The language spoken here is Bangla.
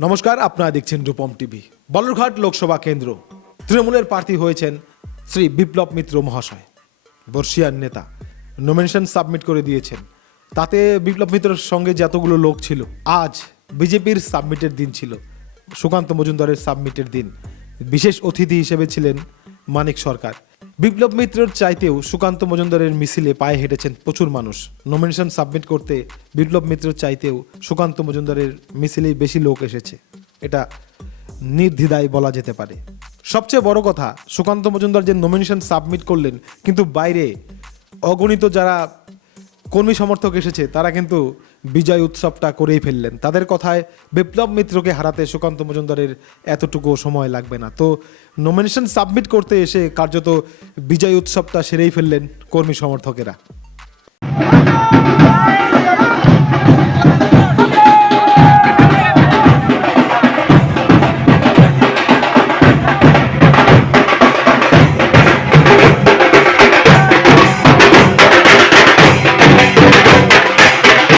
নমস্কার, আপনারা দেখছেন রূপম টিভি, বালুরঘাট লোকসভা কেন্দ্র। তৃণমূলের প্রার্থী হয়েছেন শ্রী বিপ্লব মিত্র মহাশয়। বর্ষিয়ার নেতা নমিনেশন সাবমিট করে দিয়েছেন। তাতে বিপ্লব মিত্রের সঙ্গে যতগুলো লোক ছিল, আজ বিজেপির সাবমিটের দিন ছিল। সুকান্ত মজুমদারের সাবমিটের দিন। বিশেষ অতিথি হিসেবে ছিলেন মানিক সরকার। বিপ্লব মিত্রের চাইতেও সুকান্ত মজুমদারের মিছিলে পায়ে হেঁটেছেন প্রচুর মানুষ। নমিনেশন সাবমিট করতে বিপ্লব মিত্রের চাইতেও সুকান্ত মজুমদারের মিছিলেই বেশি লোক এসেছে। এটা নির্দ্বিধায় বলা যেতে পারে। সবচেয়ে বড় কথা, সুকান্ত মজুমদার যে নমিনেশন সাবমিট করলেন, কিন্তু বাইরে অগণিত যারা কর্মী সমর্থক এসেছে, তারা কিন্তু বিজয় উৎসবটা করেই ফেললেন। তাদের কথায় বিপ্লব মিত্রকে হারাতে সুকান্ত মজুমদারের এতটুকু সময় লাগবে না। তো নমিনেশন সাবমিট করতে এসে কার্যত বিজয় উৎসবটা সেরেই ফেললেন কর্মী সমর্থকেরা।